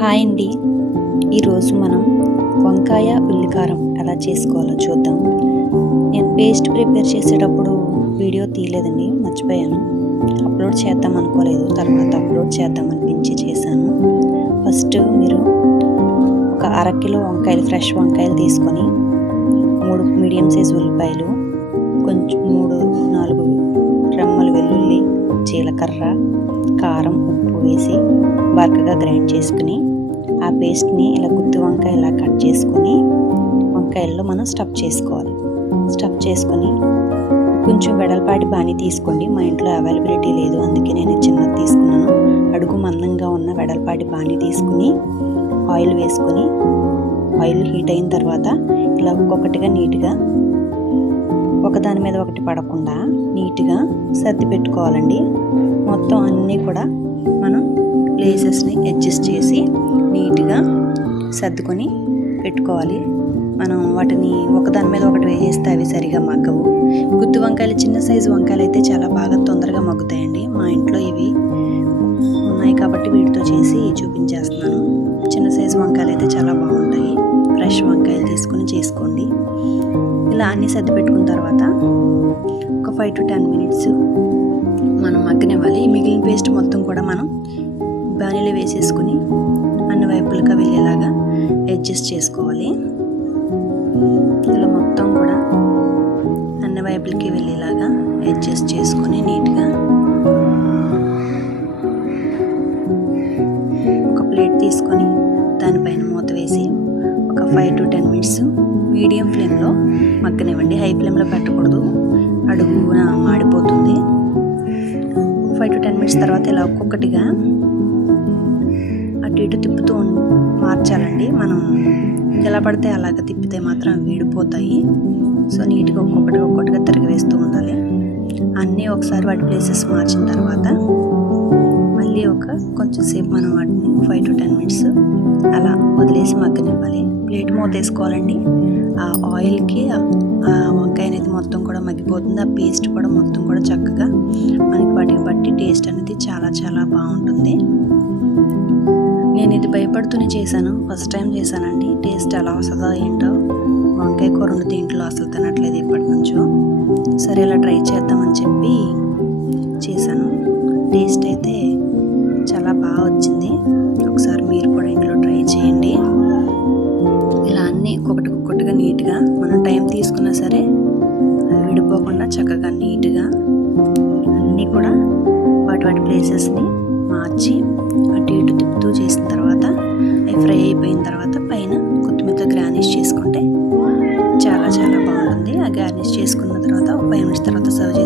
Hi అండి. ఈరోజు మనం వంకాయ ఉల్లికారం ఎలా చేసుకోవాలో చూద్దాం. నేను పేస్ట్ ప్రిపేర్ చేసేటప్పుడు వీడియో తీయలేదండి, మర్చిపోయాను. అప్లోడ్ చేద్దాం అనుకోలేదు, తర్వాత అప్లోడ్ చేద్దాం అనిపించి చేశాను. ఫస్ట్ మీరు ఒక అరకిలో వంకాయలు, ఫ్రెష్ వంకాయలు తీసుకొని 3 మీడియం సైజు ఉల్లిపాయలు, కొంచెం 3-4 రెమ్మలు వెల్లుల్లి, జీలకర్ర, కారం, ఉప్పు వేసి బరకగా గ్రైండ్ చేసుకుని ఆ పేస్ట్ని ఇలా గుత్తి వంకాయ ఇలా కట్ చేసుకొని వంకాయల్లో మనం స్టఫ్ చేసుకోవాలి. స్టఫ్ చేసుకొని కొంచెం వెడల్పాటి బాణీ తీసుకోండి. మా ఇంట్లో అవైలబిలిటీ లేదు, అందుకే నేను చిన్నది తీసుకున్నాను. అడుగు మందంగా ఉన్న వెడల్పాటి బాణీ తీసుకుని ఆయిల్ వేసుకొని, ఆయిల్ హీట్ అయిన తర్వాత ఇలా ఒక్కొక్కటిగా నీట్గా ఒకదాని మీద ఒకటి పడకుండా నీట్గా సర్ది పెట్టుకోవాలండి. మొత్తం అన్నీ కూడా మనం ప్లేసెస్ని అడ్జస్ట్ చేసి నీట్గా సర్దుకొని పెట్టుకోవాలి. మనం వాటిని ఒకదాని మీద ఒకటి వేసేస్తే అవి సరిగా మగ్గవు. గుత్తి వంకాయలు, చిన్న సైజు వంకాయలు అయితే చాలా బాగా తొందరగా మగ్గుతాయండి. మా ఇంట్లో ఇవి ఉన్నాయి కాబట్టి వీటితో చేసి చూపించేస్తున్నాను. చిన్న సైజు వంకాయలు అయితే చాలా బాగుంటాయి. ఫ్రెష్ వంకాయలు తీసుకొని చేసుకోండి. ఇలా అన్నీ సర్ది పెట్టుకున్న తర్వాత ఒక 5 to 10 మినిట్స్ మనం మగ్గనివ్వాలి. మిగిలిన పేస్ట్ మొత్తం కూడా మనం బాణీలో వేసేసుకుని అన్ని వైపులుగా వెళ్ళేలాగా అడ్జస్ట్ చేసుకోవాలి. ఇలా మొత్తం కూడా అన్ని వైపులకి వెళ్ళేలాగా అడ్జస్ట్ చేసుకొని నీట్గా ఒక ప్లేట్ తీసుకొని దానిపైన మూత వేసి ఒక 5 to 10 మినిట్స్ మీడియం ఫ్లేమ్లో మగ్గనివ్వండి. హై ఫ్లేమ్లో పెట్టకూడదు, అడుగున మాడిపోతుంది. 5 to 10 మినిట్స్ తర్వాత ఇలా ఒక్కొక్కటిగా అటు ఇటు తిప్పుతూ మార్చాలండి. మనం ఎలా పడితే అలాగ తిప్పితే మాత్రం వీడిపోతాయి. సో నీట్గా ఒక్కొక్కటిగా తిరగవేస్తూ ఉండాలి. అన్నీ ఒకసారి వాటి ప్లేసెస్ మార్చిన తర్వాత మళ్ళీ కొంచెం సేపు మనం వాటిని 5 to 10 మినిట్స్ అలా వదిలేసి మగ్గనివ్వాలి. ప్లేట్ మూత వేసుకోవాలండి. ఆ ఆయిల్కి ఆ వంకాయ అనేది మొత్తం కూడా మగ్గిపోతుంది. ఆ పేస్ట్ కూడా మొత్తం కూడా చక్కగా మనకి వాటికి బట్టి టేస్ట్ అనేది చాలా చాలా బాగుంటుంది. నేను ఇది భయపడుతూనే చేశాను, ఫస్ట్ టైం చేశానండి. టేస్ట్ ఎలా వస్తుందో ఏంటో, వంకాయ కూర దీంట్లో అసలు తినట్లేదు ఎప్పటి నుంచో. సరే ఇలా ట్రై చేద్దామని చెప్పి చేశాను. టేస్ట్ అయితే చాలా బాగా వచ్చింది. ఒకసారి మీరు కూడా ఇంట్లో ట్రై చేయండి. ఇలా అన్నీ ఒక్కొక్కటిగా నీట్గా మనం టైం తీసుకున్నా సరే విడిపోకుండా చక్కగా నీట్గా అన్నీ కూడా వాటి ప్లేసెస్ని మార్చి అటు ఇటు తిప్పుతూ చేసిన తర్వాత అవి ఫ్రై అయిపోయిన తర్వాత పైన కొత్తిమీర గార్నిష్ చేసుకుంటే చాలా చాలా బాగుంటుంది. ఆ గార్నిష్ చేసుకున్న తర్వాత ఒక 5 నిమిషాల తర్వాత సర్వ్